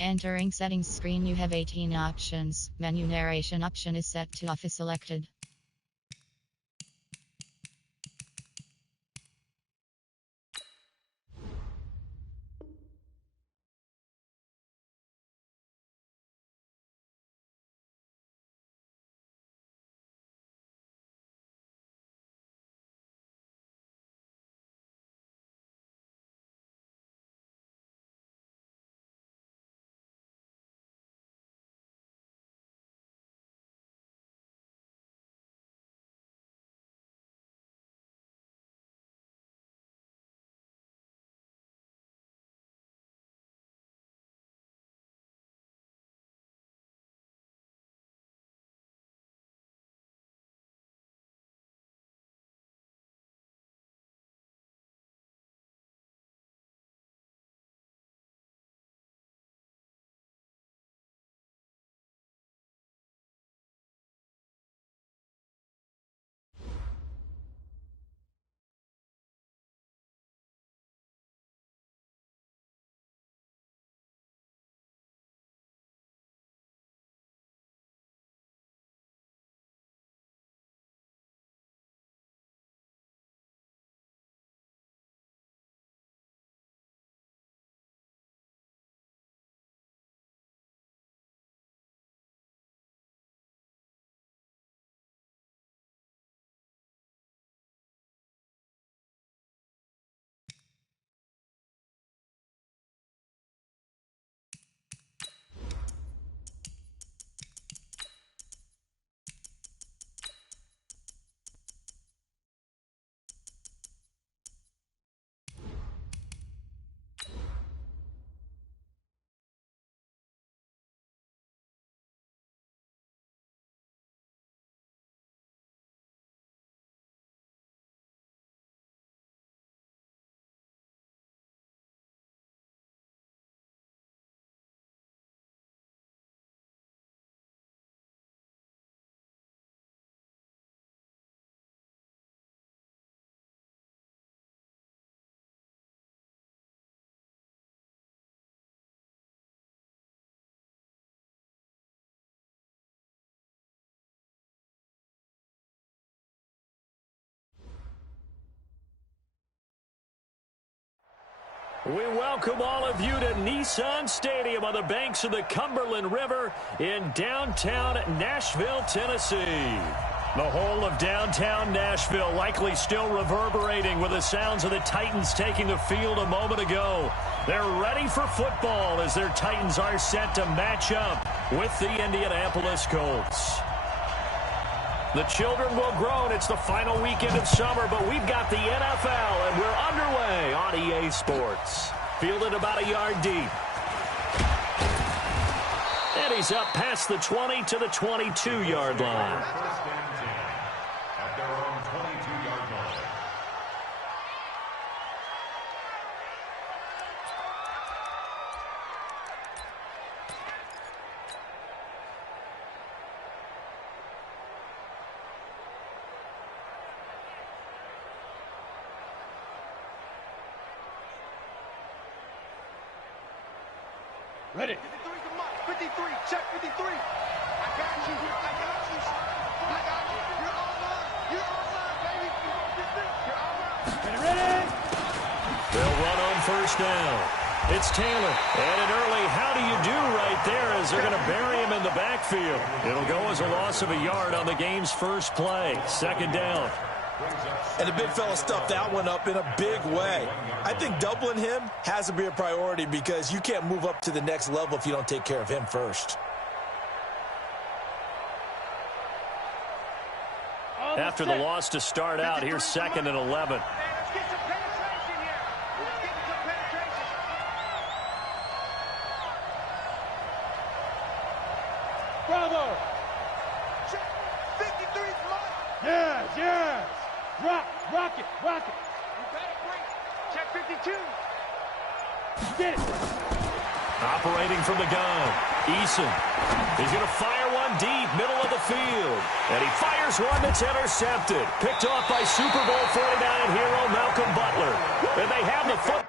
Entering settings screen, you have 18 options. Menu narration option is set to off is selected. We welcome all of you to Nissan Stadium on the banks of the Cumberland River in downtown Nashville, Tennessee. The whole of downtown Nashville likely still reverberating with the sounds of the Titans taking the field a moment ago. They're ready for football as their Titans are set to match up with the Indianapolis Colts. The children will groan. It's the final weekend of summer, but we've got the NFL, and we're underway on EA Sports. Fielded about a yard deep. And he's up past the 20 to the 22-yard line. At their own 22-yard line. Ready. 53, check 53. I got you. I got you. I got you. You're online. You're online, baby. You're online. Ready. They'll run on first down. It's Taylor. And an early how do you do right there as they're going to bury him in the backfield. It'll go as a loss of a yard on the game's first play. Second down. And the big fella stuffed that one up in a big way. I think doubling him has to be a priority because you can't move up to the next level if you don't take care of him first. After the loss to start out, here's 2nd and 11. Let's get some penetration here. Let's get some penetration. Bravo. Check 53's mine. Yes, yes. Rock it. You better bring it. Check 52. Get it. Operating from the gun, Eason. He's going to fire one deep, middle of the field. And he fires one that's intercepted. Picked off by Super Bowl 49 hero Malcolm Butler. And they have the football.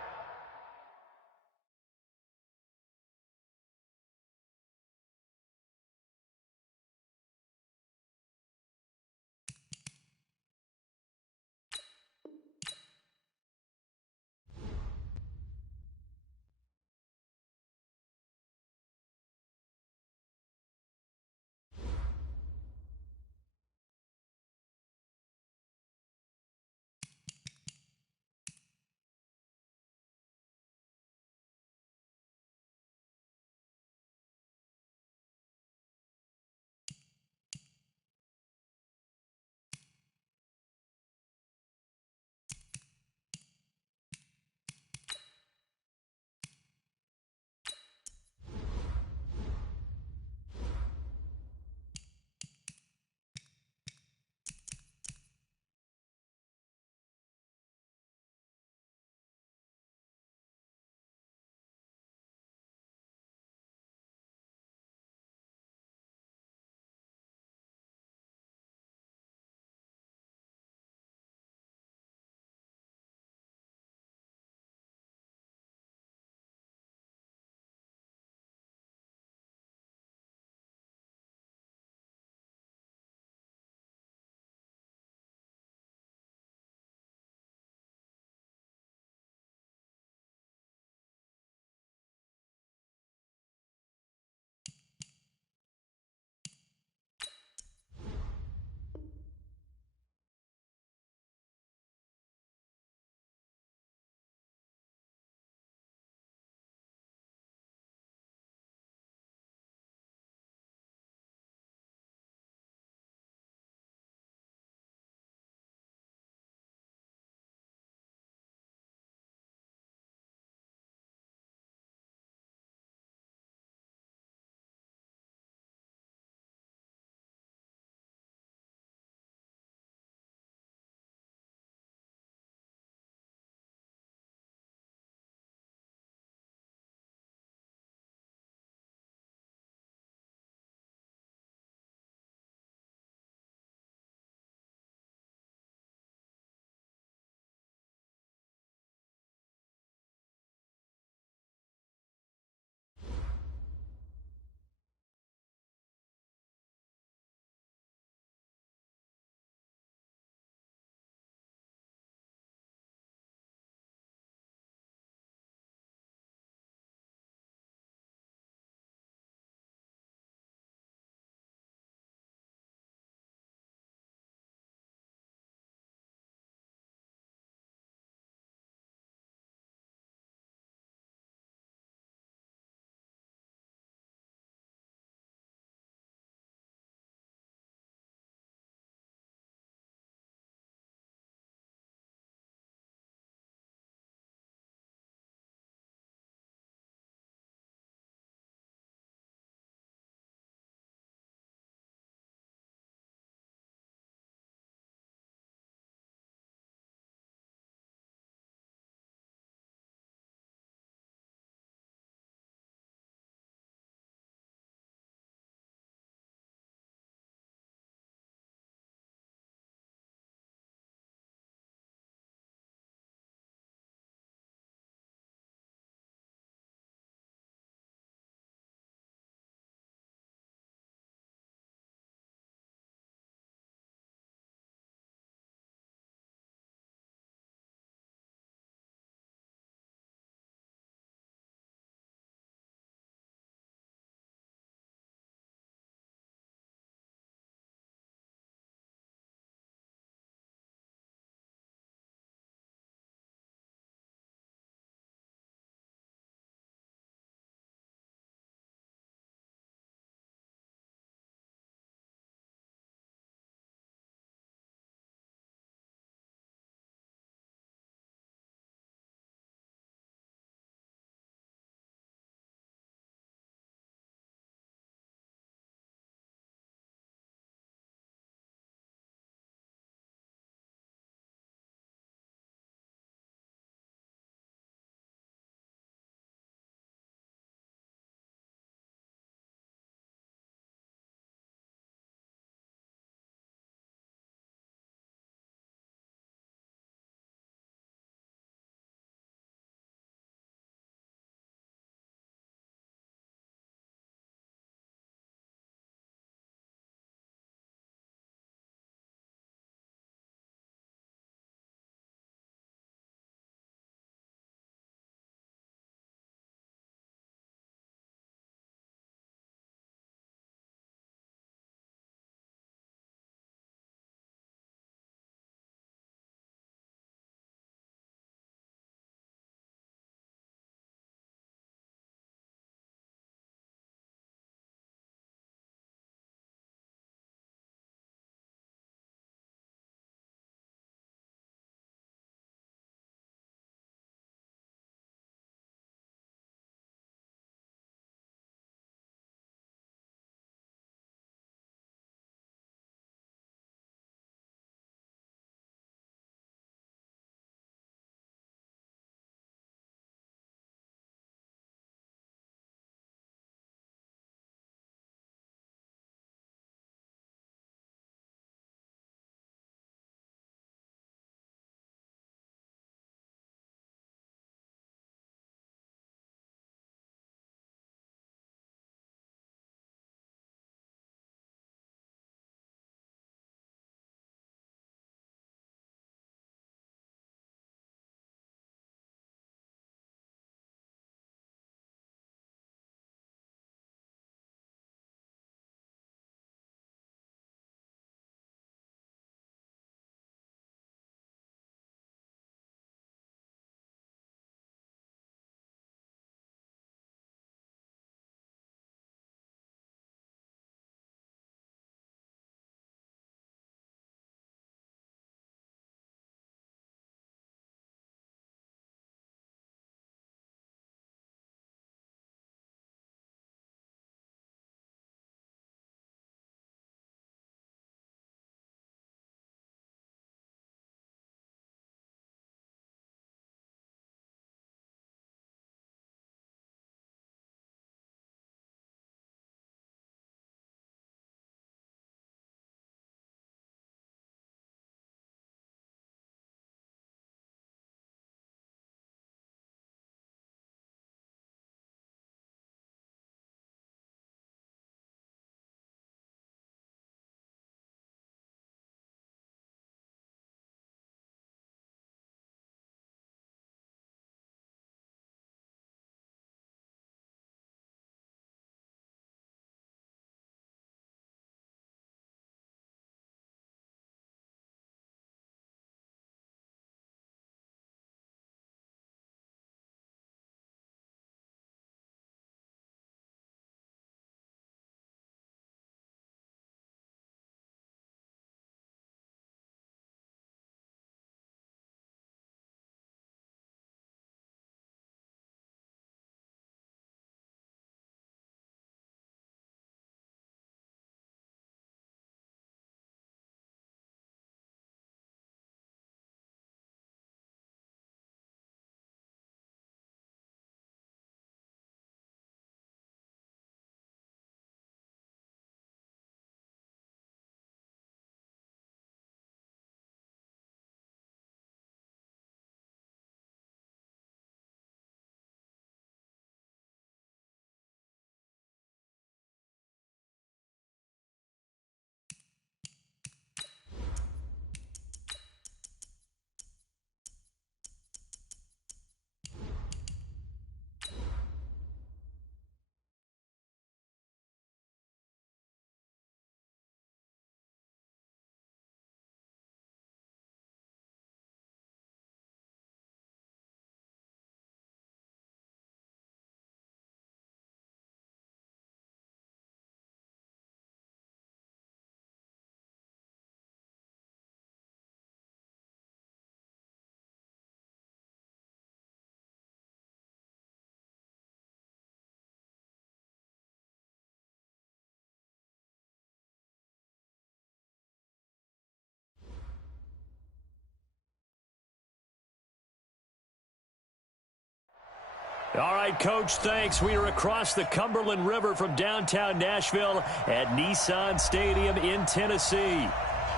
All right, Coach, thanks. We are across the Cumberland River from downtown Nashville at Nissan Stadium in Tennessee.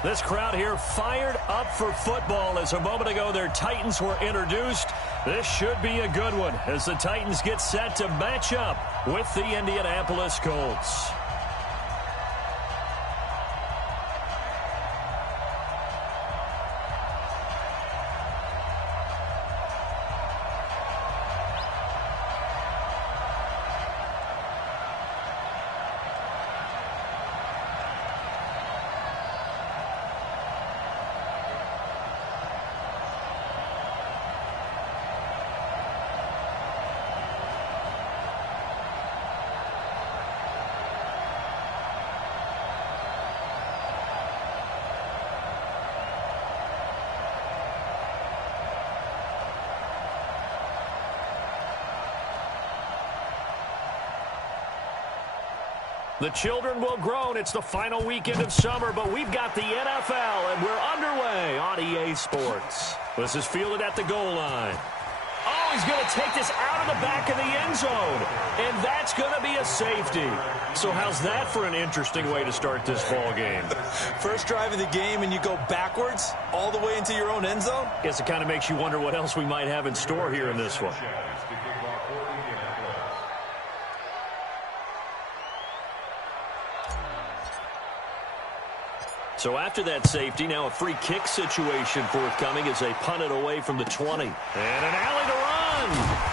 This crowd here fired up for football as a moment ago their Titans were introduced. This should be a good one as the Titans get set to match up with the Indianapolis Colts. The children will groan. It's the final weekend of summer, but we've got the NFL, and we're underway on EA Sports. This is fielded at the goal line. Oh, he's going to take this out of the back of the end zone, and that's going to be a safety. So how's that for an interesting way to start this ball game? First drive of the game, and you go backwards all the way into your own end zone? Guess it kind of makes you wonder what else we might have in store here in this one. So after that safety, now a free kick situation forthcoming as they punt it away from the 20. And an alley to run.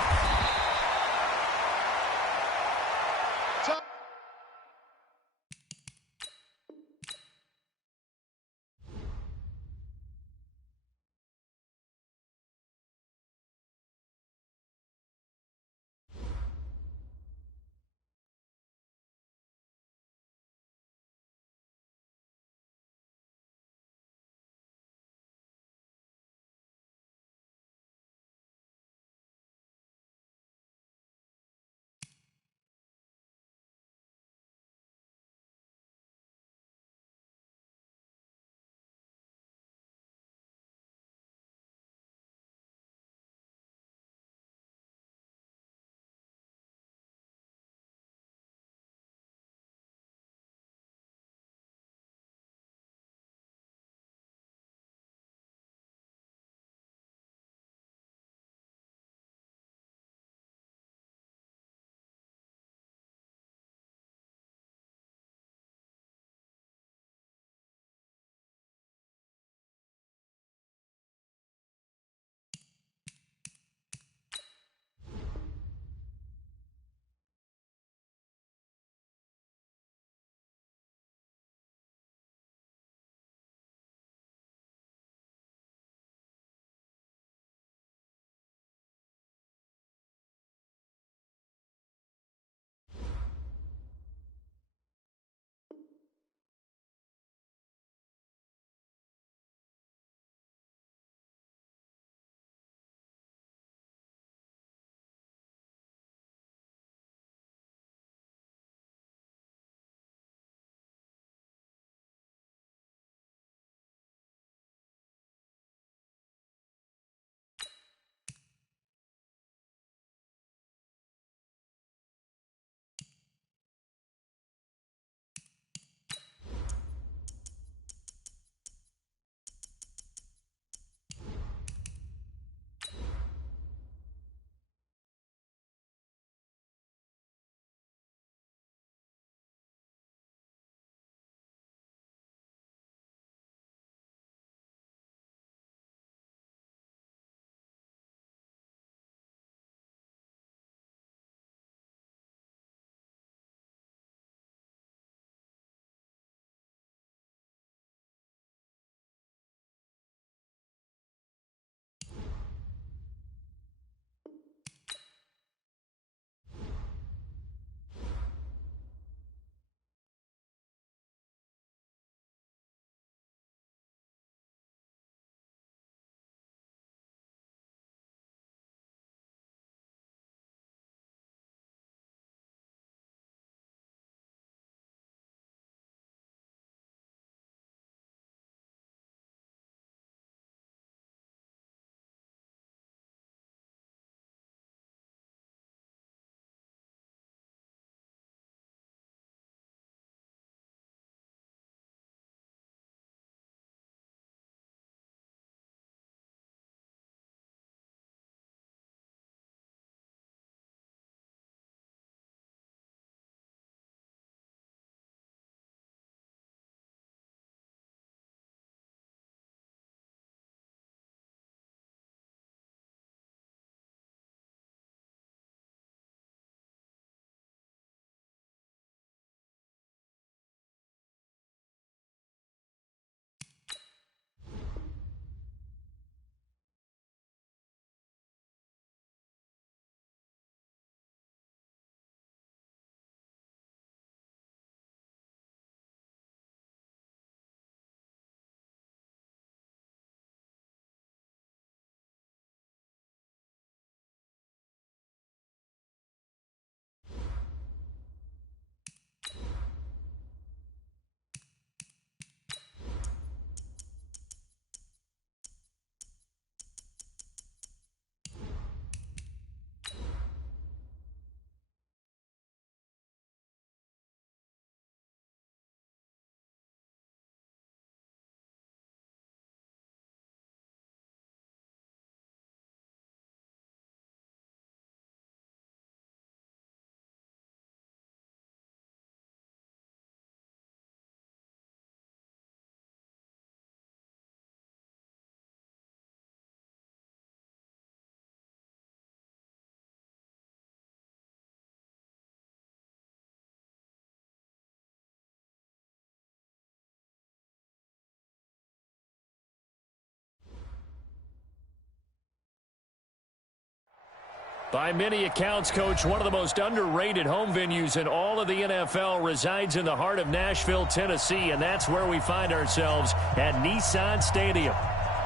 By many accounts, Coach, one of the most underrated home venues in all of the NFL resides in the heart of Nashville, Tennessee, and that's where we find ourselves at Nissan Stadium.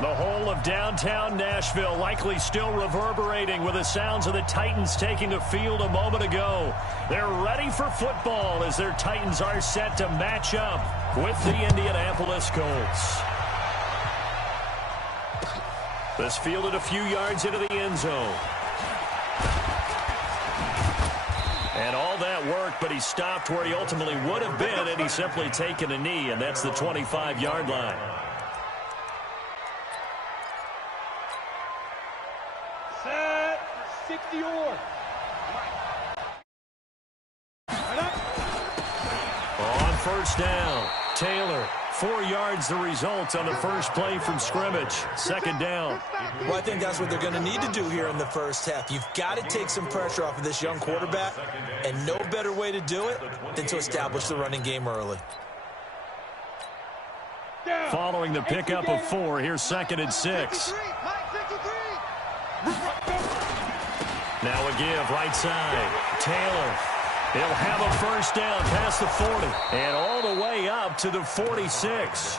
The whole of downtown Nashville likely still reverberating with the sounds of the Titans taking the field a moment ago. They're ready for football as their Titans are set to match up with the Indianapolis Colts. This fielded a few yards into the end zone. And all that work, but he stopped where he ultimately would have been, and he's simply taken a knee, and that's the 25-yard line. Set. 60 or. On first down, Taylor. 4 yards the result on the first play from scrimmage. Second down. Well, I think that's what they're going to need to do here in the first half. You've got to take some pressure off of this young quarterback, and no better way to do it than to establish the running game early. Following the pickup of 4, here's 2nd and 6. Now a give, right side. Taylor. He'll have a first down past the 40 and all the way up to the 46.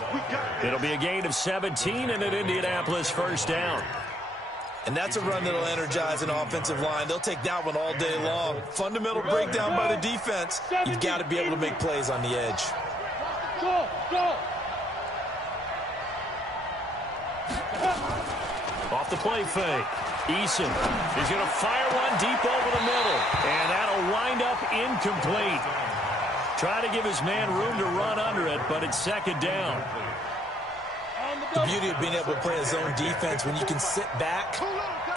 It'll be a gain of 17 and an Indianapolis first down. And that's a run that'll energize an offensive line. They'll take that one all day long. Fundamental breakdown by the defense. You've got to be able to make plays on the edge. Go, go. Off the play fake. Eason is going to fire one deep over the middle, and that'll wind up incomplete. Trying to give his man room to run under it, but it's 2nd down. The beauty of being able to play a zone defense when you can sit back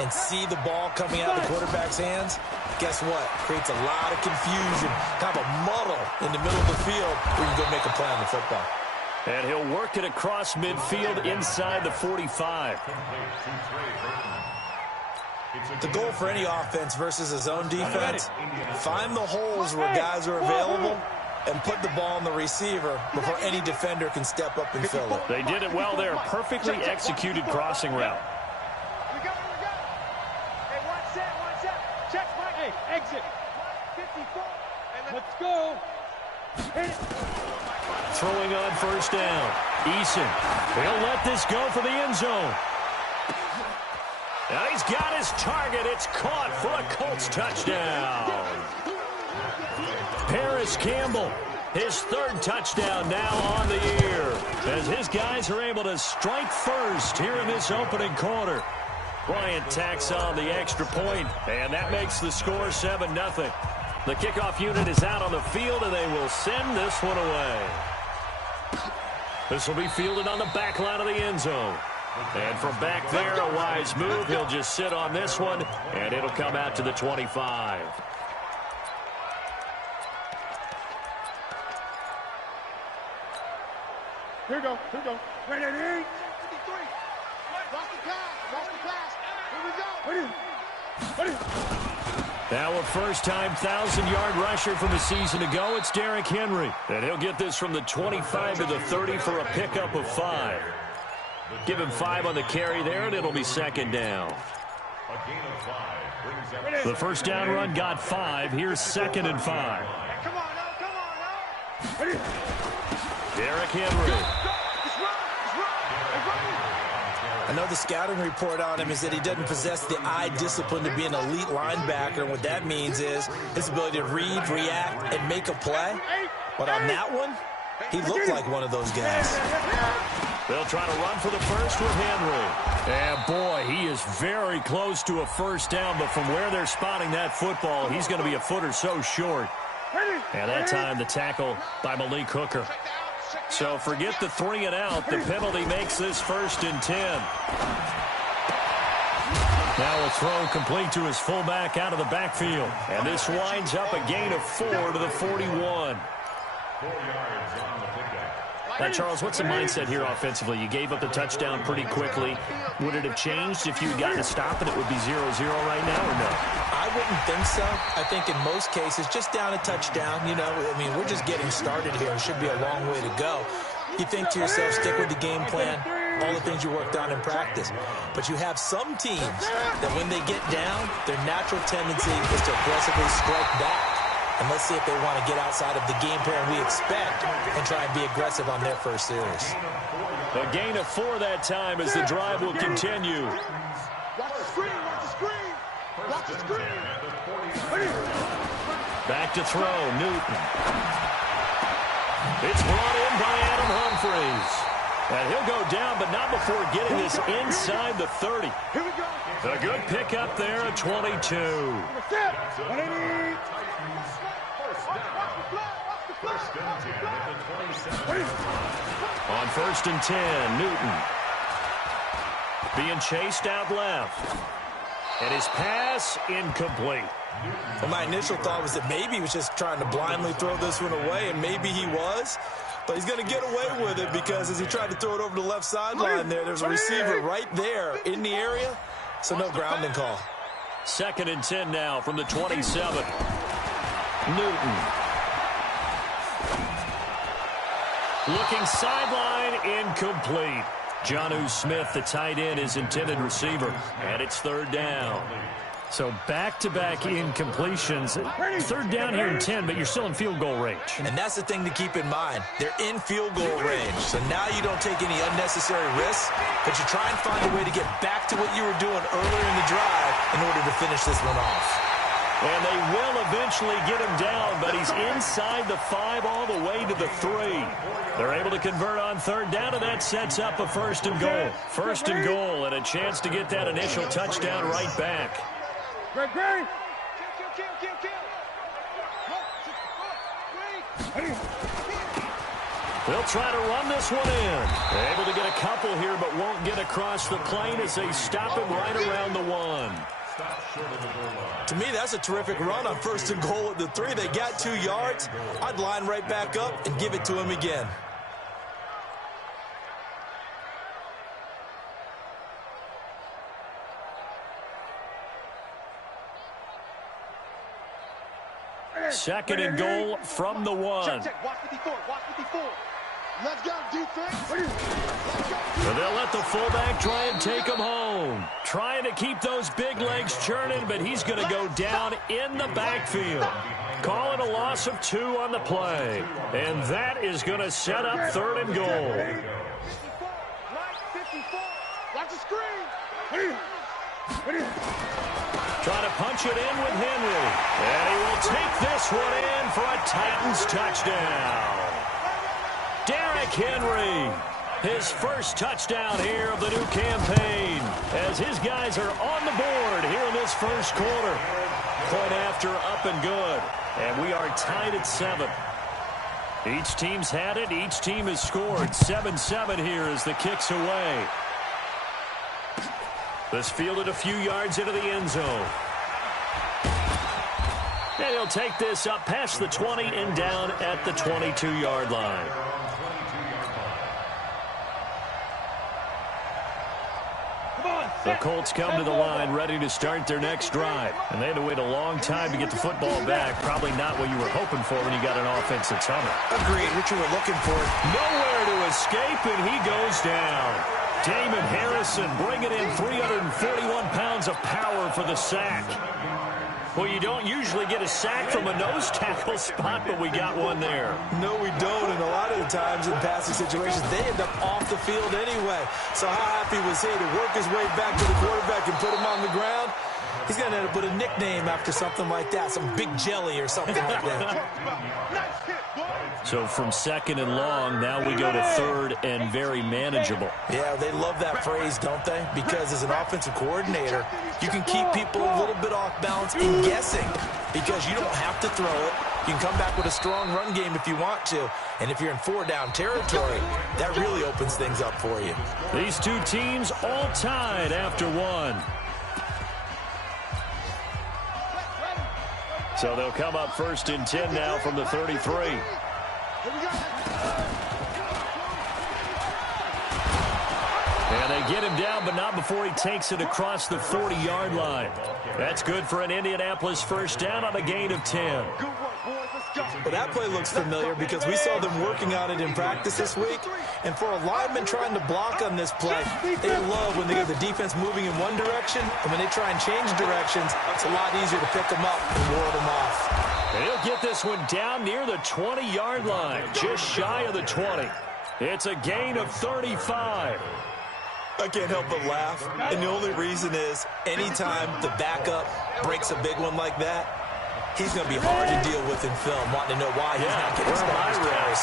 and see the ball coming out of the quarterback's hands, guess what? Creates a lot of confusion, kind of a muddle in the middle of the field where you can go make a play on the football. And he'll work it across midfield inside the 45. The goal for any offense versus a zone defense, find the holes where guys are available and put the ball on the receiver before any defender can step up and fill it. They did it well there. Perfectly executed crossing route. We got it, we got it. Hey, one set. Check, Mike. Hey, exit. 54. Let's go. Hit it. Throwing on first down. Eason. He'll let this go for the end zone. Now he's got his target. It's caught for a Colts touchdown. Paris Campbell, his 3rd touchdown now on the year, as his guys are able to strike first here in this opening quarter. Bryant tacks on the extra point, and that makes the score 7-0. The kickoff unit is out on the field, and they will send this one away. This will be fielded on the back line of the end zone. And from back there, a wise move. He'll just sit on this one, and it'll come out to the 25. Here we go. Ready. 53. Lost the pass. Here we go. Ready. Now a first-time 1,000-yard rusher from a season ago. It's Derrick Henry. And he'll get this from the 25 to the 30 for a pickup of 5. Give him 5 on the carry there, and it'll be 2nd down. The first down run got 5. Here's 2nd and 5. Come on now. Ready. Derrick Henry. I know the scouting report on him is that he doesn't possess the eye discipline to be an elite linebacker, and what that means is his ability to read, react, and make a play. But on that one, he looked like one of those guys. They'll try to run for the first with Henry. And, boy, he is very close to a first down, but from where they're spotting that football, he's going to be a foot or so short. And that time, the tackle by Malik Hooker. So forget the 3 and out. The penalty makes this 1st and 10. Now a throw complete to his fullback out of the backfield. And this winds up a gain of 4 to the 41. 4 yards on the pickup. Now, Charles, what's the mindset here offensively? You gave up the touchdown pretty quickly. Would it have changed if you had gotten a stop and it would be 0-0 right now, or no? I wouldn't think so. I think in most cases, just down a touchdown, we're just getting started here. It should be a long way to go. You think to yourself, stick with the game plan, all the things you worked on in practice. But you have some teams that when they get down, their natural tendency is to aggressively strike back. And let's see if they want to get outside of the game plan we expect and try and be aggressive on their first series. A gain of 4 that time as the drive will continue. Watch the screen, watch the screen. Watch the screen. Back to throw, Newton. It's brought in by Adam Humphries. And he'll go down, but not before getting this inside the 30. Here we go. A good pickup there at 22. On 1st and 10, Newton. Being chased out left. And his pass incomplete. Well, my initial thought was that maybe he was just trying to blindly throw this one away, and maybe he was. But he's going to get away with it because as he tried to throw it over the left sideline there's a receiver right there in the area, so no grounding call. 2nd and 10 now from the 27. Newton. Looking sideline, incomplete. Jonnu Smith, the tight end, is intended receiver, and it's 3rd down. So back-to-back incompletions. 3rd down here in 10, but you're still in field goal range. And that's the thing to keep in mind. They're in field goal range, so now you don't take any unnecessary risks, but you try and find a way to get back to what you were doing earlier in the drive in order to finish this one off. And they will eventually get him down, but he's inside the 5 all the way to the 3. They're able to convert on 3rd down, and that sets up a 1st and goal. 1st and goal, and a chance to get that initial touchdown right back. They'll try to run this one in. Able to get a couple here, but won't get across the plane as they stop him right around the 1. To me, that's a terrific run on 1st and goal at the 3. They got 2 yards. I'd line right back up and give it to him again. Second and goal from the 1. Check. Watch 54. Watch 54. Let's go, defense. Let's go. And they'll let the fullback try and take him home. Trying to keep those big legs churning, but he's going to go down in the backfield. Calling a loss of 2 on the play. And that is going to set up 3rd and goal. 54. Watch the screen. Trying to punch it in with Henry. And he will take this one in for a Titans touchdown. Derrick Henry, his first touchdown here of the new campaign, as his guys are on the board here in this first quarter. Point after, up and good. And we are tied at 7. Each team's had it. Each team has scored. 7-7 here as the kick's away. This fielded a few yards into the end zone. And he'll take this up past the 20 and down at the 22-yard line. The Colts come to the line ready to start their next drive. And they had to wait a long time to get the football back. Probably not what you were hoping for when you got an offense that's humming. Agreed, what you were looking for. Nowhere to escape, and he goes down. Damon Harrison bringing in 341 pounds of power for the sack. Well, you don't usually get a sack from a nose tackle spot, but we got one there. No, we don't, and a lot of the times in passing situations, they end up off the field anyway. So how happy was he to work his way back to the quarterback and put him on the ground? He's going to end up with a nickname after something like that, some Big Jelly or something like that. So from 2nd and long, now we go to 3rd and very manageable. Yeah, they love that phrase, don't they? Because as an offensive coordinator, you can keep people a little bit off balance and guessing because you don't have to throw it. You can come back with a strong run game if you want to. And if you're in 4-down territory, that really opens things up for you. These two teams all tied after 1. So they'll come up 1st and 10 now from the 33. And they get him down, but not before he takes it across the 40-yard line. That's good for an Indianapolis first down on a gain of 10. Good work, boys. Let's go. Well, that play looks familiar because we saw them working on it in practice this week. And for a lineman trying to block on this play, they love when they get the defense moving in one direction, and when they try and change directions, it's a lot easier to pick them up and ward them off. And he'll get this one down near the 20-yard line, just shy of the 20. It's a gain of 35. I can't help but laugh, and the only reason is anytime the backup breaks a big one like that, he's going to be hard to deal with in film, wanting to know why he's not getting started carries.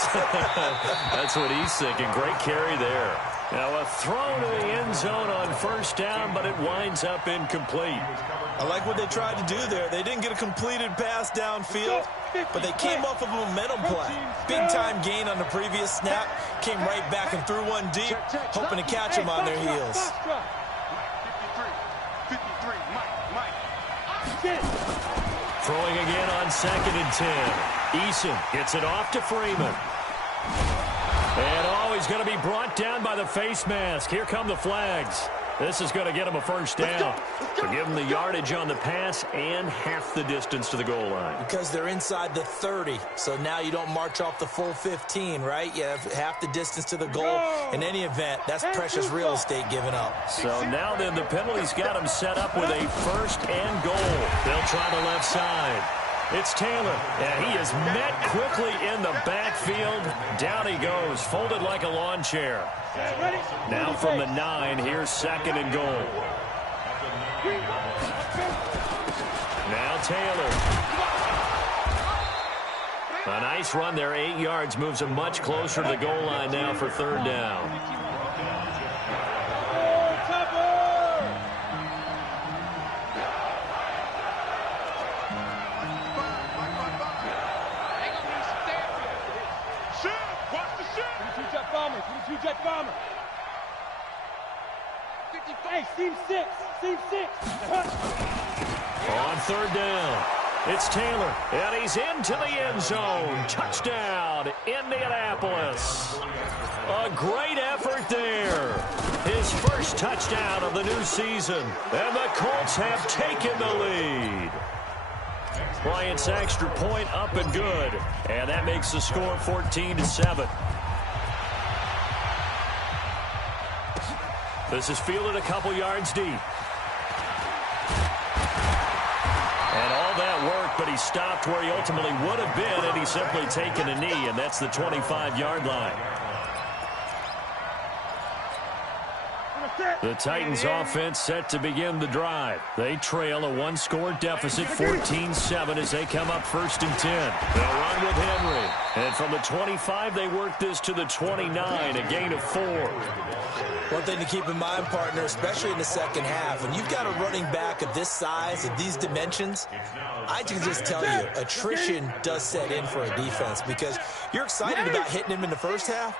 That's what he's thinking. Great carry there. Now a throw to the end zone on first down, but it winds up incomplete. I like what they tried to do there. They didn't get a completed pass downfield, but they came off of a momentum play. Big-time gain on the previous snap, came right back and threw one deep, hoping to catch them on their heels. 53, Mike. Throwing again on 2nd and 10. Eason gets it off to Freeman. And he's going to be brought down by the face mask. Here come the flags. This is going to get him a first down. So give him the yardage on the pass and half the distance to the goal line. Because they're inside the 30, so now you don't march off the full 15, right? You have half the distance to the goal. In any event, that's precious real estate given up. So now then, the penalty's got him set up with a first and goal. They'll try the left side. It's Taylor, and he is met quickly in the backfield. Down he goes, folded like a lawn chair. Now from the 9, here's 2nd and goal. Now Taylor. A nice run there, 8 yards, moves him much closer to the goal line now for 3rd down. Hey, seam 6. On 3rd down, it's Taylor, and he's into the end zone. Touchdown, Indianapolis. A great effort there. His first touchdown of the new season, and the Colts have taken the lead. Bryant's extra point up and good, and that makes the score 14-7. This is fielded a couple yards deep. And all that work, but he stopped where he ultimately would have been, and he's simply taken a knee, and that's the 25-yard line. The Titans offense set to begin the drive. They trail a 1-score deficit, 14-7, as they come up 1st and 10. They'll run with Henry. And from the 25, they work this to the 29, a gain of 4. One thing to keep in mind, partner, especially in the second half, when you've got a running back of this size, of these dimensions, I can just tell you, attrition does set in for a defense because you're excited about hitting him in the first half.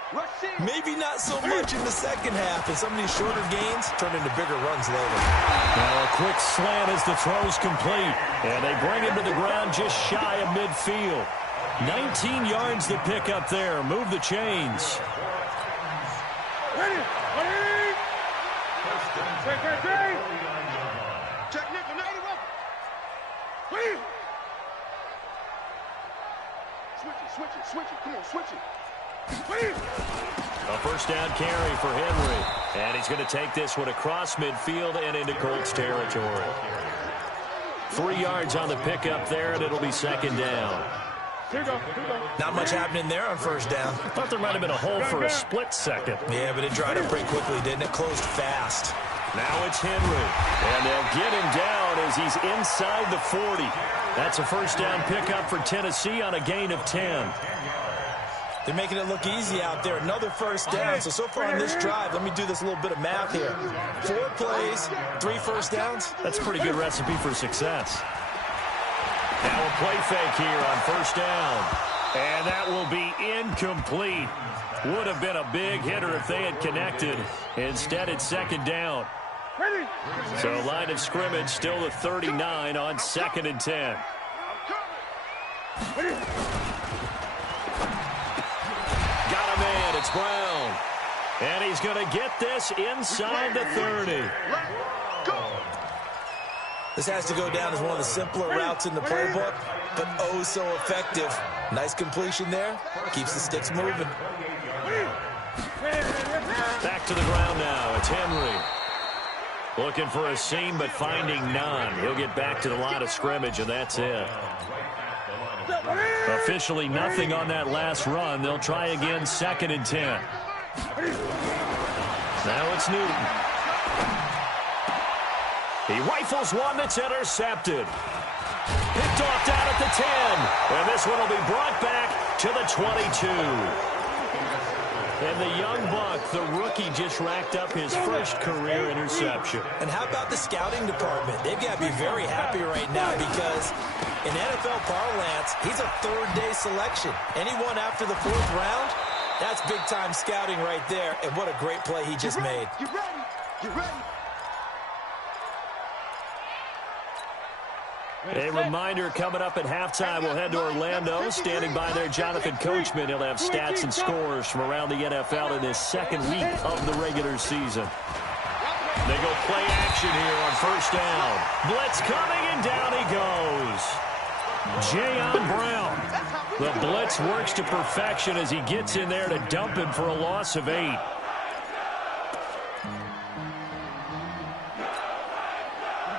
Maybe not so much in the second half, and some of these shorter gains turn into bigger runs later. Now a quick slant as the throw's complete, and they bring him to the ground just shy of midfield. 19 yards to pick up there. Move the chains. Switch it. Come on, switch it. A first down carry for Henry. And he's going to take this one across midfield and into Colts territory. 3 yards on the pickup there, and it'll be 2nd down. Here we go. Not much happening there on first down. I thought there might have been a hole for a split second. Yeah, but it dried up pretty quickly, didn't it? Closed fast. Now it's Henry, and they'll get him down as he's inside the 40. That's a first down pickup for Tennessee on a gain of 10. They're making it look easy out there. Another first down. So far on this drive, let me do this little bit of math here. 4 plays, 3 first downs. That's a pretty good recipe for success. Now a play fake here on first down. And that will be incomplete. Would have been a big hitter if they had connected. Instead, it's 2nd down. So line of scrimmage still the 39 on 2nd and 10. Got a man. It's Brown. And he's going to get this inside the 30. This has to go down as one of the simpler routes in the playbook. but oh so effective. Nice completion there. Keeps the sticks moving. Back to the ground now. It's Henry. Looking for a seam, but finding none. He'll get back to the line of scrimmage, and that's it. Officially nothing on that last run. They'll try again, 2nd and 10. Now it's Newton. He rifles one that's intercepted. Picked off down at the 10. And this one will be brought back to the 22. And the young buck, the rookie, just racked up his first career interception. And how about the scouting department? They've got to be very happy right now because in NFL parlance, he's a third-day selection. Anyone after the 4th round, that's big-time scouting right there. And what a great play he just made. You ready? You ready? A reminder coming up at halftime. We'll head to Orlando. Standing by there, Jonathan Coachman. He'll have stats and scores from around the NFL in this 2nd week of the regular season. They go play action here on 1st down. Blitz coming, and down he goes. Jayon Brown. The blitz works to perfection as he gets in there to dump him for a loss of 8.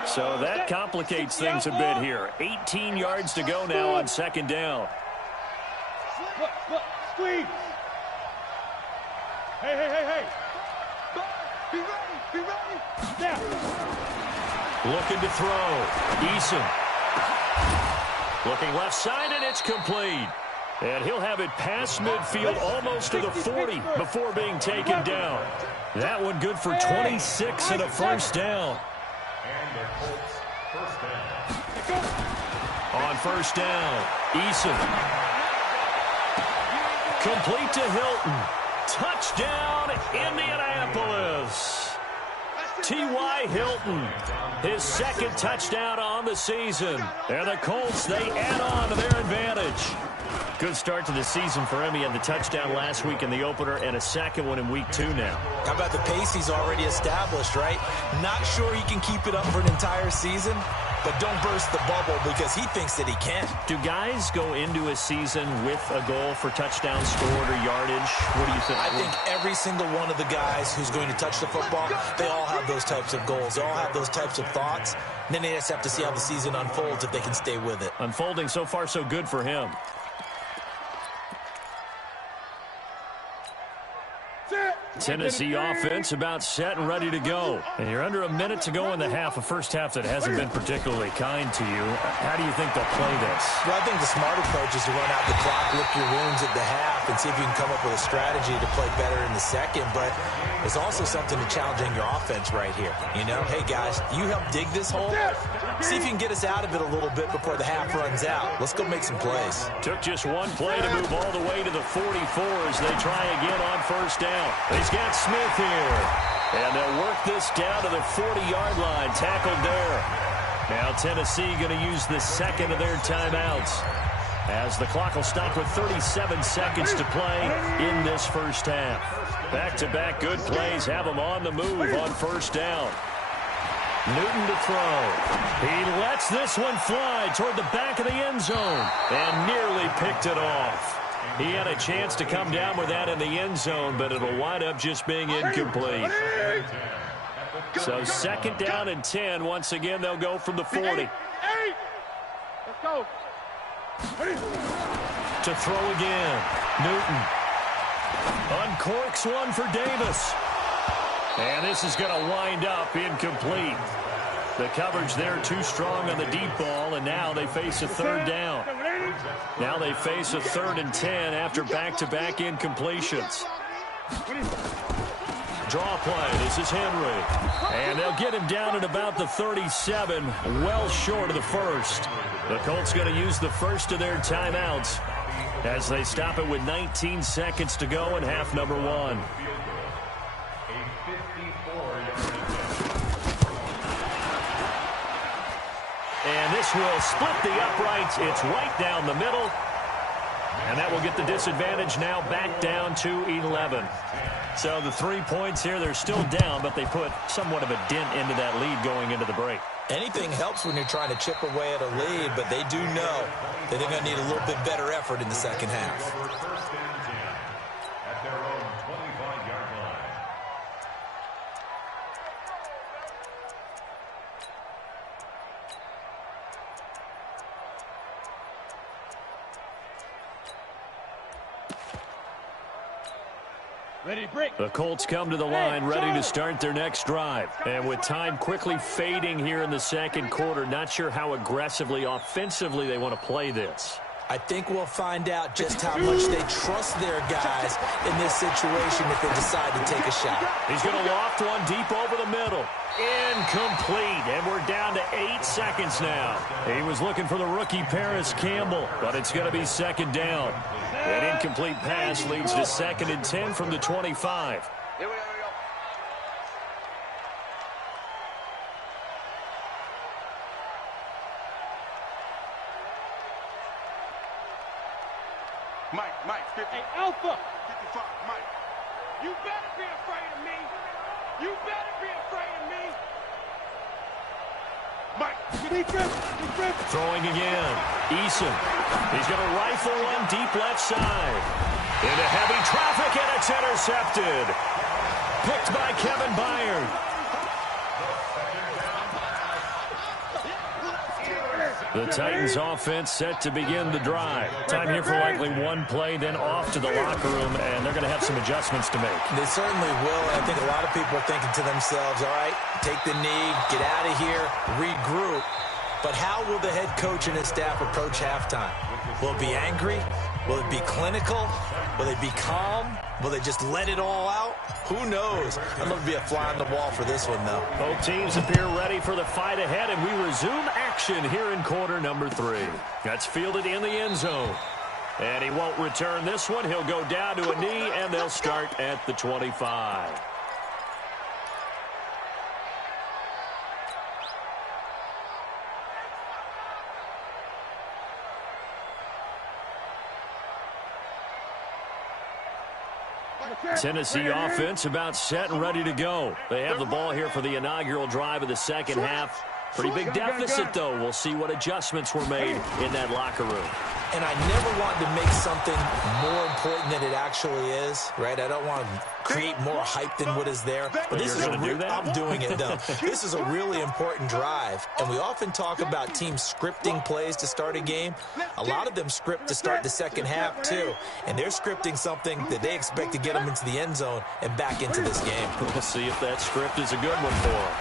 So that complicates things a bit here. 18 yards to go now on 2nd down. Squeeze. Hey. Be ready. Be ready. Now. Looking to throw. Eason. Looking left side, and it's complete. And he'll have it past midfield almost to the 40 before being taken down. That one good for 26 and a 1st down. And the Colts, 1st down. On 1st down, Eason. Complete to Hilton. Touchdown, Indianapolis. T.Y. Hilton, his 2nd touchdown on the season. And the Colts, they add on to their advantage. Good start to the season for him. He had the touchdown last week in the opener and a 2nd one in week 2 now. How about the pace he's already established, right? Not sure he can keep it up for an entire season, but don't burst the bubble because he thinks that he can. Do guys go into a season with a goal for touchdowns scored or yardage? What do you think? I think every single one of the guys who's going to touch the football, they all have those types of goals. They all have those types of thoughts. And then they just have to see how the season unfolds if they can stay with it. Unfolding so far so good for him. Tennessee offense about set and ready to go. And you're under a minute to go in the half, a first half that hasn't been particularly kind to you. How do you think they'll play this? Well, I think the smart approach is to run out the clock, lick your wounds at the half, and see if you can come up with a strategy to play better in the 2nd. But there's also something to challenging your offense right here. You know, hey, guys, you help dig this hole. See if you can get us out of it a little bit before the half runs out. Let's go make some plays. Took just one play to move all the way to the 44 as they try again on 1st down. He's got Smith here. And they'll work this down to the 40-yard line. Tackled there. Now Tennessee going to use the 2nd of their timeouts as the clock will stop with 37 seconds to play in this first half. Back-to-back good plays have them on the move on 1st down. Newton to throw. He lets this one fly toward the back of the end zone and nearly picked it off. He had a chance to come down with that in the end zone, but it'll wind up just being incomplete. So 2nd down and 10. Once again, they'll go from the 40. Let's go. To throw again. Newton. Uncorks one for Davis. And this is going to wind up incomplete. The coverage there too strong on the deep ball, and now they face a 3rd down. Now they face a 3rd and 10 after back-to-back incompletions. Draw play. This is Henry. And they'll get him down at about the 37, well short of the 1st. The Colts going to use the 1st of their timeouts as they stop it with 19 seconds to go in half number 1. And this will split the uprights. It's right down the middle. And that will get the disadvantage now back down to 11. So the 3 points here, they're still down, but they put somewhat of a dent into that lead going into the break. Anything helps when you're trying to chip away at a lead, but they do know that they're going to need a little bit better effort in the second half. First and 10 at their own 25-yard line. Ready, break. The Colts come to the line ready to start their next drive. And with time quickly fading here in the second quarter, not sure how aggressively, offensively they want to play this. I think we'll find out just how much they trust their guys in this situation if they decide to take a shot. He's going to loft one deep over the middle. Incomplete, and we're down to 8 seconds now. He was looking for the rookie Paris Campbell, but it's going to be second down. An incomplete pass leads to 2nd and 10 from the 25. Here we go. Mike, 50. Hey, Alpha. 55, Mike. You better be afraid of me. You better be afraid of me. Mike. Defense. Throwing again. Eason. He's going to rifle one deep left side. Into heavy traffic, and it's intercepted. Picked by Kevin Byard. The Titans offense set to begin the drive. Time here for likely one play, then off to the locker room, and they're going to have some adjustments to make. They certainly will, and I think a lot of people are thinking to themselves, all right, take the knee, get out of here, regroup. But how will the head coach and his staff approach halftime? Will it be angry? Will it be clinical? Will they be calm? Will they just let it all out? Who knows? I'd love to be a fly on the wall for this one, though. Both teams appear ready for the fight ahead, and we resume action here in quarter number 3. That's fielded in the end zone. And he won't return this one. He'll go down to a knee, and they'll start at the 25. Tennessee offense about set and ready to go. They have the ball here for the inaugural drive of the second half. Pretty big deficit, though. We'll see what adjustments were made in that locker room. And I never want to make something more important than it actually is, right? I don't want to create more hype than what is there. But this is I'm doing it, though. This is a really important drive. And we often talk about teams scripting plays to start a game. A lot of them script to start the second half, too. And they're scripting something that they expect to get them into the end zone and back into this game. We'll see if that script is a good one for him.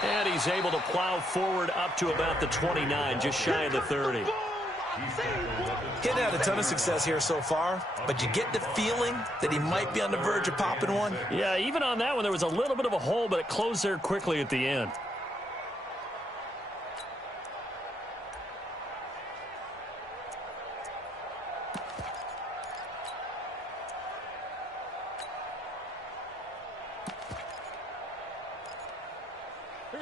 And he's able to plow forward up to about the 29, just shy of the 30. He's had a ton of success here so far, but you get the feeling that he might be on the verge of popping one. Yeah, even on that one, there was a little bit of a hole, but it closed there quickly at the end.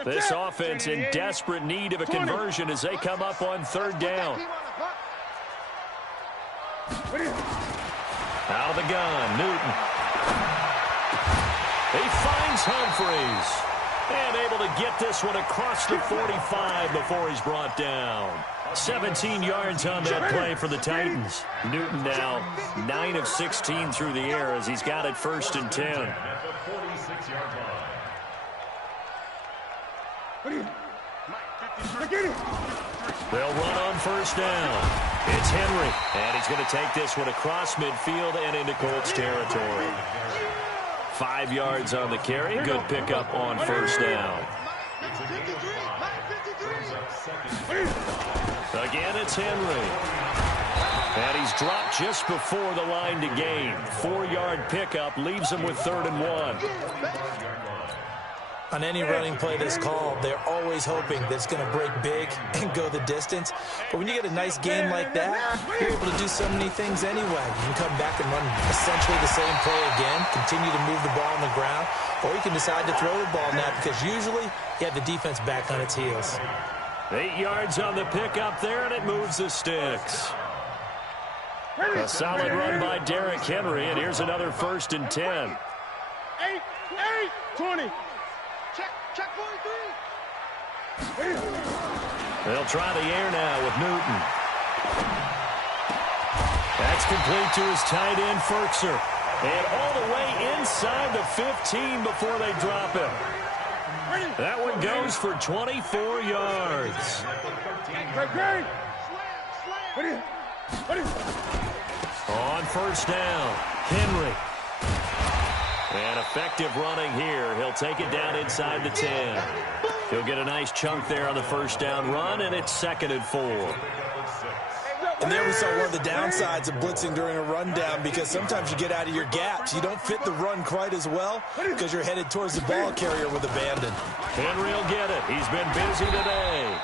This offense in desperate need of a conversion as they come up on third down. Out of the gun, Newton. He finds Humphreys. And able to get this one across the 45 before he's brought down. 17 yards on that play for the Titans. Newton now 9 of 16 through the air as he's got it 1st and 10. They'll run on 1st down. It's Henry, and he's going to take this one across midfield and into Colts territory. 5 yards on the carry. Good pickup on 1st down. Again, it's Henry. And he's dropped just before the line to gain. 4-yard pickup leaves him with 3rd and 1. On any running play that's called, they're always hoping that it's going to break big and go the distance. But when you get a nice game like that, you're able to do so many things anyway. You can come back and run essentially the same play again, continue to move the ball on the ground, or you can decide to throw the ball now because usually you have the defense back on its heels. 8 yards on the pickup there, and it moves the sticks. A solid run by Derrick Henry, and here's another 1st and 10. 20. Check 43. They'll try the air now with Newton. That's complete to his tight end, Ferkser. And all the way inside the 15 before they drop him. That one goes for 24 yards. On 1st down, Henry. And effective running here. He'll take it down inside the 10. He'll get a nice chunk there on the 1st down run, and it's 2nd and 4. And there we saw one of the downsides of blitzing during a rundown, because sometimes you get out of your gaps. You don't fit the run quite as well because you're headed towards the ball carrier with abandon. Henry will get it. He's been busy today.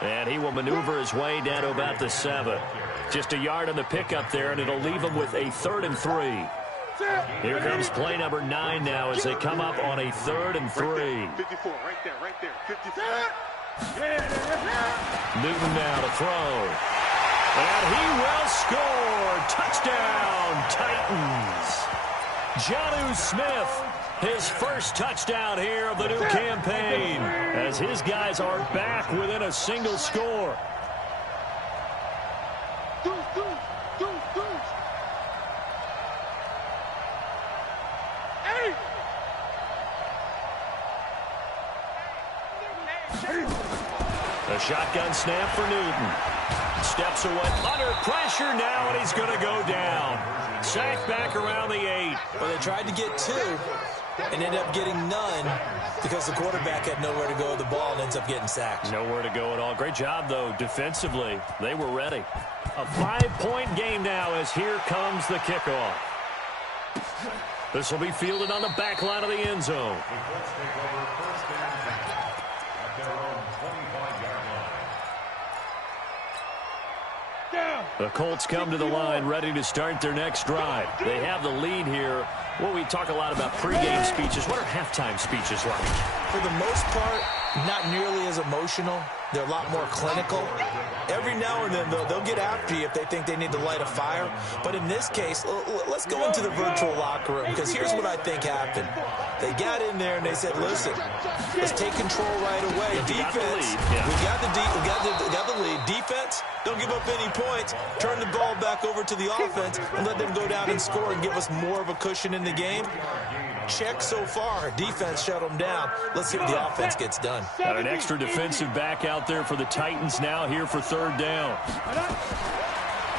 And he will maneuver his way down to about the 7. Just a yard on the pickup there, and it'll leave him with a 3rd and 3. Here comes play number 9 now as they come up on a 3rd and 3. 54, right there. 54. Newton now to throw. And he will score. Touchdown, Titans. Jonnu Smith, his 1st touchdown here of the new campaign, as his guys are back within a single score. A shotgun snap for Newton. Steps away under pressure now, and he's going to go down. Sacked back around the 8. Well, they tried to get 2 and ended up getting none because the quarterback had nowhere to go with the ball and ends up getting sacked. Nowhere to go at all. Great job, though, defensively. They were ready. A 5-point game now as here comes the kickoff. This will be fielded on the back line of the end zone. The Colts come to the line ready to start their next drive. They have the lead here. Well, we talk a lot about pregame speeches. What are halftime speeches like? For the most part, not nearly as emotional. They're a lot more clinical. Every now and then, though, they'll get after you if they think they need to light a fire. But in this case, let's go into the virtual locker room, because here's what I think happened. They got in there and they said, listen, let's take control right away. Defense, we got the lead. Defense, don't give up any points. Turn the ball back over to the offense and let them go down and score and give us more of a cushion in the game. Check so far. Defense shut them down. Let's see what the offense gets done. Got an extra defensive back out there for the Titans now here for 3rd down.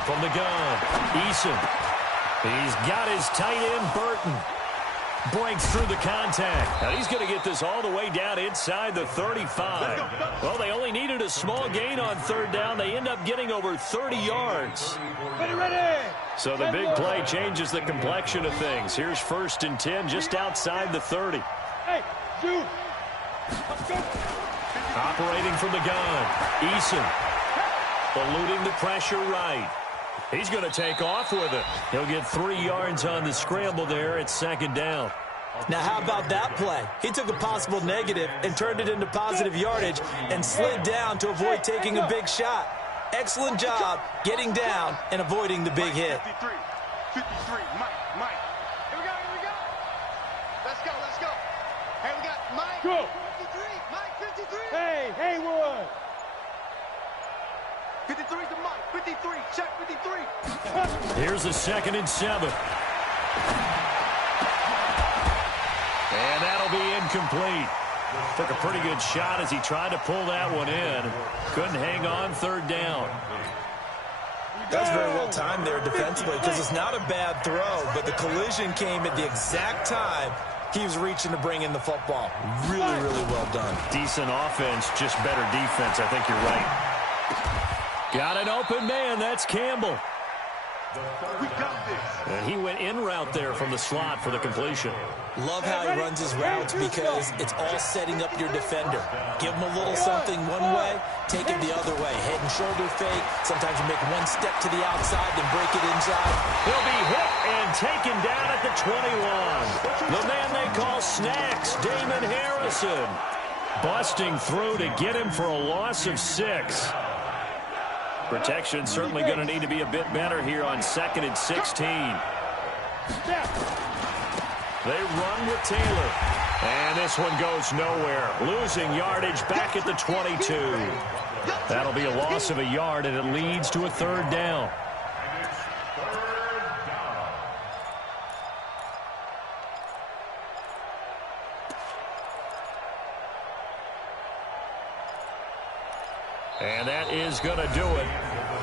From the gun, Eason. He's got his tight end, Burton. Breaks through the contact. And he's going to get this all the way down inside the 35. Well, they only needed a small gain on 3rd down. They end up getting over 30 yards. So the big play changes the complexion of things. Here's 1st and 10 just outside the 30. Operating from the gun, Eason. Eluding the pressure right. He's going to take off with it. He'll get 3 yards on the scramble there at 2nd down. Now, how about that play? He took a possible negative and turned it into positive yardage and slid down to avoid taking a big shot. Excellent job getting down and avoiding the big hit. 53, Mike. Here we go. Let's go. Hey, we got Mike. Go. 53, Mike 53. Hey, Haywood. 53 to Mike. 53, check 53. Here's a 2nd and 7. And that'll be incomplete. Took a pretty good shot as he tried to pull that one in. Couldn't hang on 3rd down. That was very well timed there defensively, because it's not a bad throw, but the collision came at the exact time he was reaching to bring in the football. Really, really well done. Decent offense, just better defense. I think you're right. Got an open man. That's Campbell. We got this. And he went in route there from the slot for the completion. Love how he runs his routes, because it's all setting up your defender. Give him a little something one way, take it the other way. Head and shoulder fake. Sometimes you make one step to the outside, then break it inside. He'll be hit and taken down at the 21. The man they call Snacks, Damon Harrison. Busting through to get him for a loss of 6. Protection certainly going to need to be a bit better here on 2nd and 16. They run with Taylor. And this one goes nowhere. Losing yardage back at the 22. That'll be a loss of a yard, and it leads to a 3rd down. And that is going to do it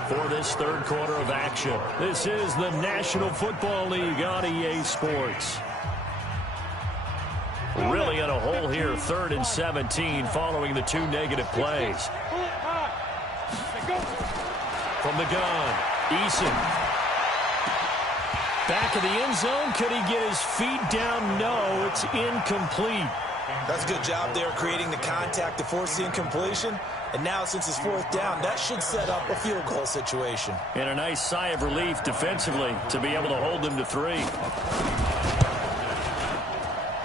for this 3rd quarter of action. This is the National Football League on EA Sports. Really in a hole here, 3rd and 17 following the 2 negative plays. From the gun, Eason. Back of the end zone. Could he get his feet down? No, it's incomplete. That's a good job there creating the contact to force the incompletion. And now since it's 4th down, that should set up a field goal situation. And a nice sigh of relief defensively to be able to hold them to 3.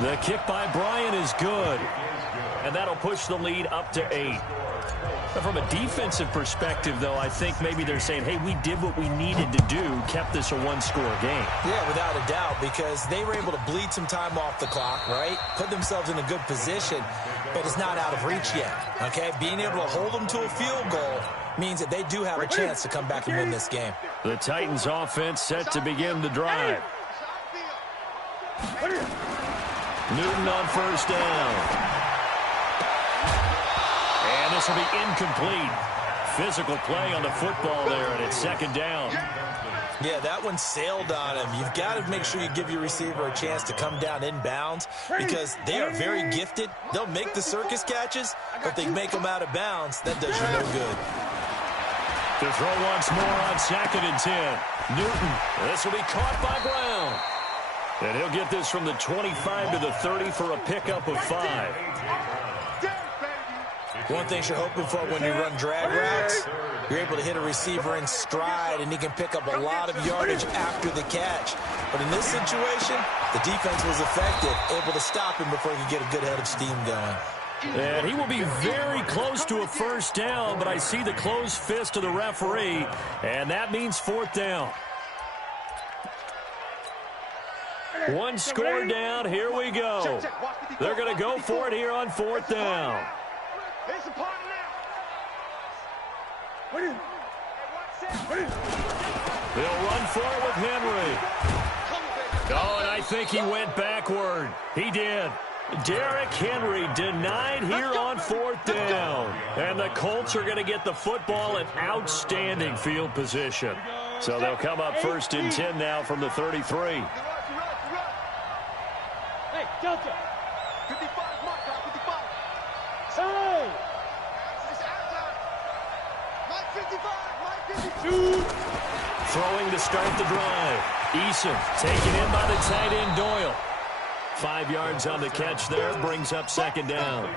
The kick by Bryant is good. And that'll push the lead up to 8. But from a defensive perspective, though, I think maybe they're saying, hey, we did what we needed to do, kept this a 1-score game. Yeah, without a doubt, because they were able to bleed some time off the clock, right? Put themselves in a good position, but it's not out of reach yet, okay? Being able to hold them to a field goal means that they do have a chance to come back and win this game. The Titans offense set to begin the drive. Newton on 1st down. And this will be incomplete. Physical play on the football there, and it's 2nd down. Yeah, that one sailed on him. You've got to make sure you give your receiver a chance to come down inbounds because they are very gifted. They'll make the circus catches, but if they make them out of bounds, that does you no good. To throw once more on 2nd and 10. Newton, this will be caught by Brown. And he'll get this from the 25 to the 30 for a pickup of 5. One thing you're hoping for when you run drag routes, you're able to hit a receiver in stride, and he can pick up a lot of yardage after the catch. But in this situation, the defense was effective, able to stop him before he could get a good head of steam going. And he will be very close to a 1st down, but I see the closed fist of the referee, and that means 4th down. 1 score down. Here we go. They're going to go for it here on 4th down. They'll run for it with Henry. Oh, and I think he went backward. He did. Derrick Henry denied here on 4th down. And the Colts are going to get the football in outstanding field position. So they'll come up 1st and 10 now from the 33. Hey, Delta. 55, Mark, 55. Hey. It's out of time. Mike 55, Mike 52. Throwing to start the drive. Eason taken in by the tight end Doyle. 5 yards on the catch there, brings up 2nd down.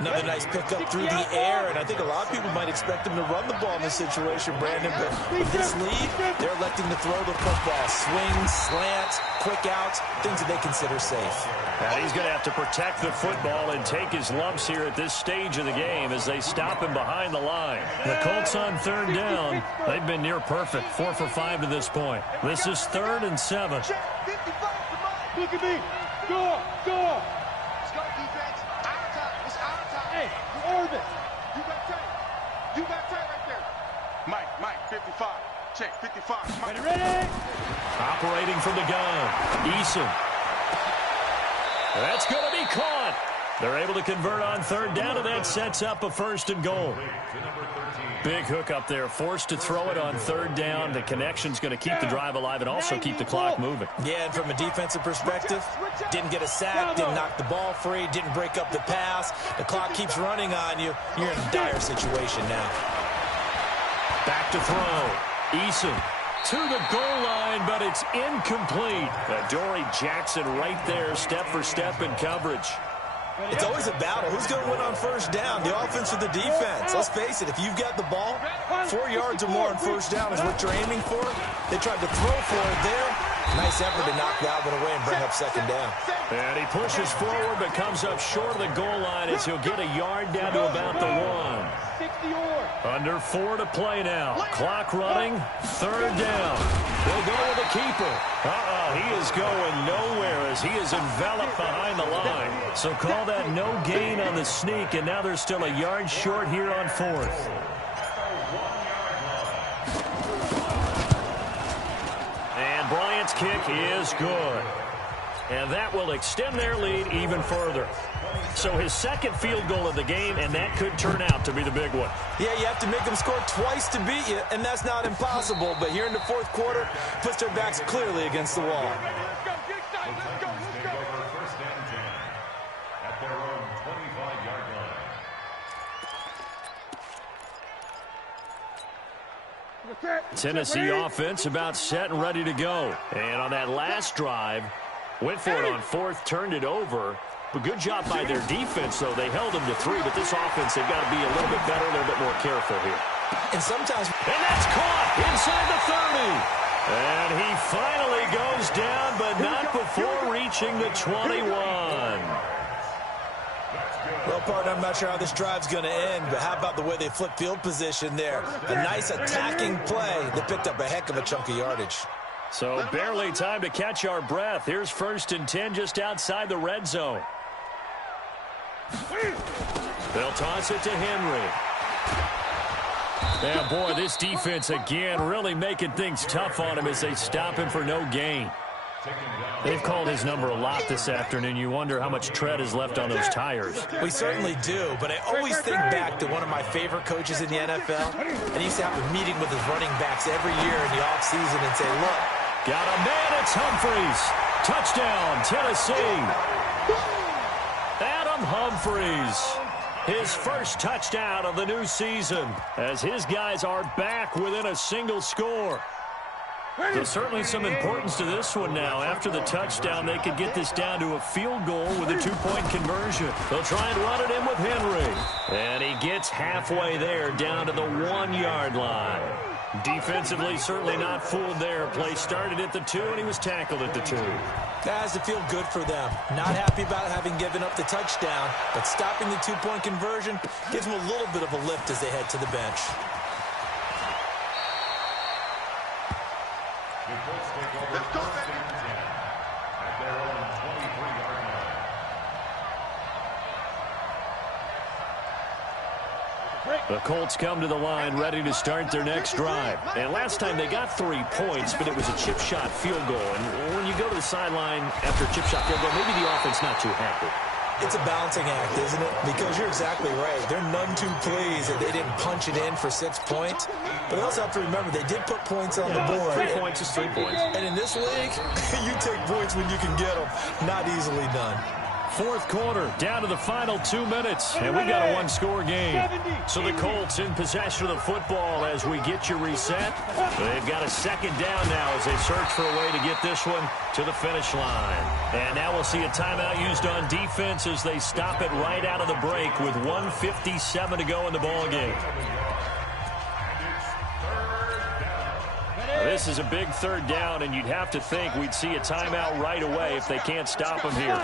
Another nice pickup through the air, and I think a lot of people might expect him to run the ball in this situation, Brandon, but with this lead, they're electing to throw the football. Swings, slants, quick outs, things that they consider safe. And he's going to have to protect the football and take his lumps here at this stage of the game as they stop him behind the line. The Colts on 3rd down. They've been near perfect, 4 for 5 to this point. This is 3rd and 7. Look at me. Go. Let's go, defense. Out of time. It's out of time. Hey, orbit. You got tape. You got tape right there. Mike, 55. Check, 55. Mike. Ready? Operating from the gun. Eason. That's going to be caught. They're able to convert on 3rd down, and that sets up a 1st and goal. Big hook up there, forced to throw it on 3rd down. The connection's going to keep the drive alive and also keep the clock moving. Yeah, and from a defensive perspective, didn't get a sack, didn't knock the ball free, didn't break up the pass. The clock keeps running on you. You're in a dire situation now. Back to throw. Eason to the goal line, but it's incomplete. Dory Jackson right there, step for step in coverage. It's always a battle. Who's going to win on 1st down, the offense or the defense? Let's face it, if you've got the ball, 4 yards or more on 1st down is what you're aiming for. They tried to throw for it there. Nice effort to knock that one away and bring up second down. And he pushes forward but comes up short of the goal line as he'll get a yard down to about the 1. Under 4 to play now. Clock running. Third down. They'll go with the keeper. He is going nowhere as he is enveloped behind the line. So call that no gain on the sneak, and now they're still a yard short here on 4th. And Bryant's kick is good. And that will extend their lead even further. So his second field goal of the game, and that could turn out to be the big one. Yeah, you have to make them score twice to beat you, and that's not impossible. But here in the fourth quarter, puts their backs clearly against the wall. First and 10 at their own 25-yard line. Tennessee offense about set and ready to go. And on that last drive, went for it on 4th, turned it over. But good job by their defense, though. They held them to 3, but this offense, they've got to be a little bit better, a little bit more careful here. And sometimes... And that's caught inside the 30. And he finally goes down, but not before reaching the 21. Well, partner, I'm not sure how this drive's going to end, but how about the way they flip field position there? A nice attacking play that picked up a heck of a chunk of yardage. So barely time to catch our breath. Here's 1st and 10 just outside the red zone. They'll toss it to Henry. Yeah, boy, this defense again really making things tough on him as they stop him for no gain. They've called his number a lot this afternoon. You wonder how much tread is left on those tires. We certainly do, but I always think back to one of my favorite coaches in the NFL. And he used to have a meeting with his running backs every year in the offseason and say, look. Got a man, it's Humphreys. Touchdown, Tennessee. Adam Humphreys. His first touchdown of the new season as his guys are back within a single score. There's certainly some importance to this one now. After the touchdown, they could get this down to a field goal with a 2-point conversion. They'll try and run it in with Henry. And he gets halfway there down to the 1-yard line. Defensively, certainly not fooled there. Play started at the 2, and he was tackled at the 2. That has to feel good for them. Not happy about having given up the touchdown, but stopping the 2-point conversion gives them a little bit of a lift as they head to the bench. The Colts take over first and 10 at their own 23-yard line. The Colts come to the line ready to start their next drive. And last time they got 3 points, but it was a chip shot field goal. And when you go to the sideline after a chip shot field goal, maybe the offense not too happy. It's a balancing act, isn't it? Because you're exactly right. They're none too pleased that they didn't punch it in for 6 points. But they also have to remember they did put points on the board. 3 points is 3 points. And in this league, you take points when you can get them. Not easily done. Fourth quarter, down to the final 2 minutes, and we got a 1-score game. So the Colts in possession of the football as we get you reset. They've got a second down now as they search for a way to get this one to the finish line. And now we'll see a timeout used on defense as they stop it right out of the break with 1:57 to go in the ballgame. This is a big third down, and you'd have to think we'd see a timeout right away if they can't stop him here.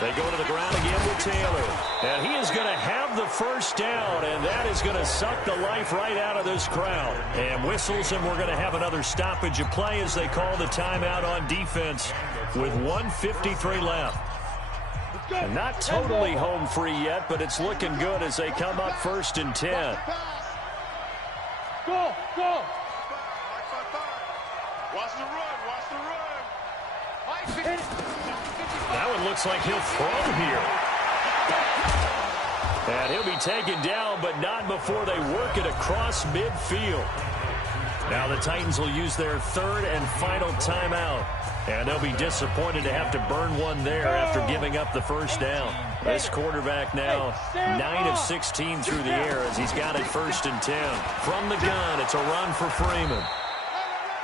They go to the ground again with Taylor. And he is going to have the first down, and that is going to suck the life right out of this crowd. And whistles, and we're going to have another stoppage of play as they call the timeout on defense with 1:53 left. And not totally home free yet, but it's looking good as they come up 1st and 10. Go, go. Watch the run, watch the run. That one looks like he'll throw here. And he'll be taken down, but not before they work it across midfield. Now the Titans will use their 3rd and final timeout. And they'll be disappointed to have to burn one there after giving up the first down. This quarterback now 9 of 16 through the air as he's got it 1st and 10. From the gun, it's a run for Freeman.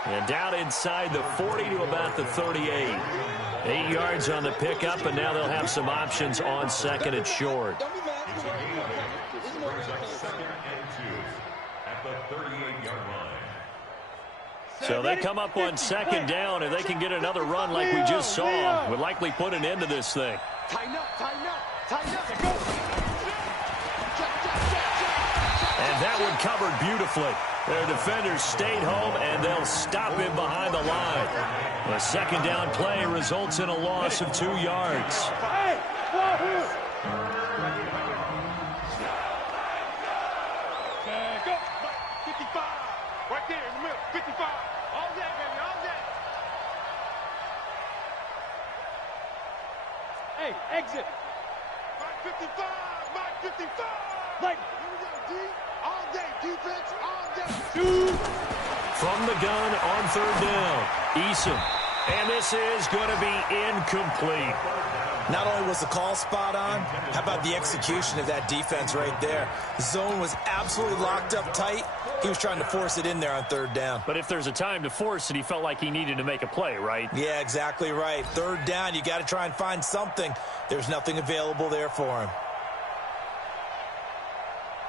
And down inside the 40 to about the 38. 8 yards on the pickup, and now they'll have some options on 2nd and short. It's a gain of 8. Brings up 2nd and 2 at the 38-yard line. So they come up on second down, and they can get another run like we just saw. Would likely put an end to this thing. Tighten up, tighten up, tighten up. And that one covered beautifully. Their defenders stayed home, and they'll stop him behind the line. The second down play results in a loss of 2 yards. Go. 55. Right there in the middle. 55. All that, baby. All that. Hey, exit. Mike 55. Mike 55. Right. Here we go, D. All day. Defense, all day. From the gun on third down, Eason. And this is going to be incomplete. Not only was the call spot on, how about the execution of that defense right there? The zone was absolutely locked up tight. He was trying to force it in there on third down. But if there's a time to force it, he felt like he needed to make a play, right? Yeah, exactly right. Third down, you got to try and find something. There's nothing available there for him.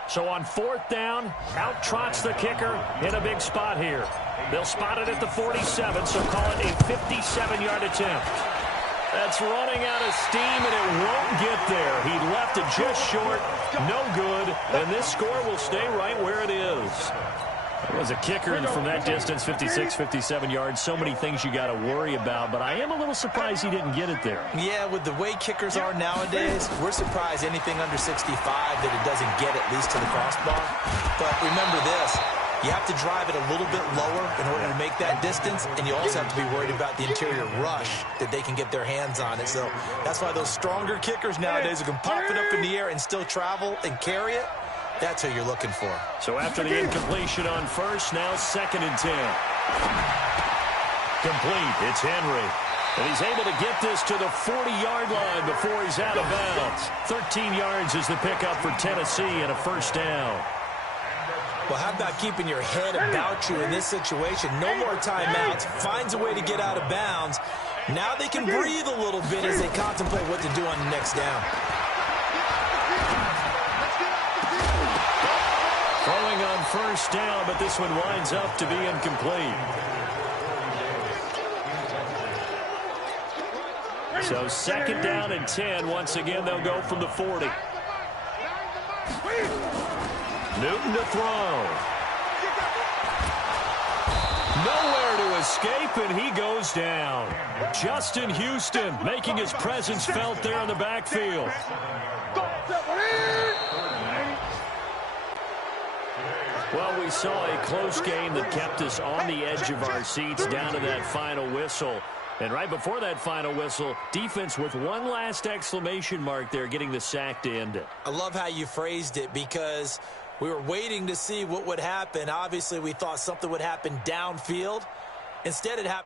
So on fourth down, out trots the kicker in a big spot here. They'll spot it at the 47, so call it a 57-yard attempt. That's running out of steam, and it won't get there. He left it just short, no good, and this score will stay right where it is. As a kicker, and from that distance, 56, 57 yards, so many things you got to worry about, but I am a little surprised he didn't get it there. Yeah, with the way kickers are nowadays, we're surprised anything under 65 that it doesn't get at least to the crossbar. But remember this, you have to drive it a little bit lower in order to make that distance, and you also have to be worried about the interior rush that they can get their hands on it. So that's why those stronger kickers nowadays who can pop it up in the air and still travel and carry it, that's who you're looking for. So after the incompletion on first, now 2nd and 10. Complete. It's Henry. And he's able to get this to the 40-yard line before he's out of bounds. 13 yards is the pickup for Tennessee and a first down. Well, how about keeping your head about you in this situation? No more timeouts. Finds a way to get out of bounds. Now they can breathe a little bit as they contemplate what to do on the next down. Throwing on first down, but this one winds up to be incomplete. So 2nd down and 10. Once again, they'll go from the 40. Newton to throw. Nowhere to escape, and he goes down. Justin Houston making his presence felt there in the backfield. Well, we saw a close game that kept us on the edge of our seats down to that final whistle. And right before that final whistle, defense with one last exclamation mark there, getting the sack to end it. I love how you phrased it, because we were waiting to see what would happen. Obviously, we thought something would happen downfield. Instead, it happened.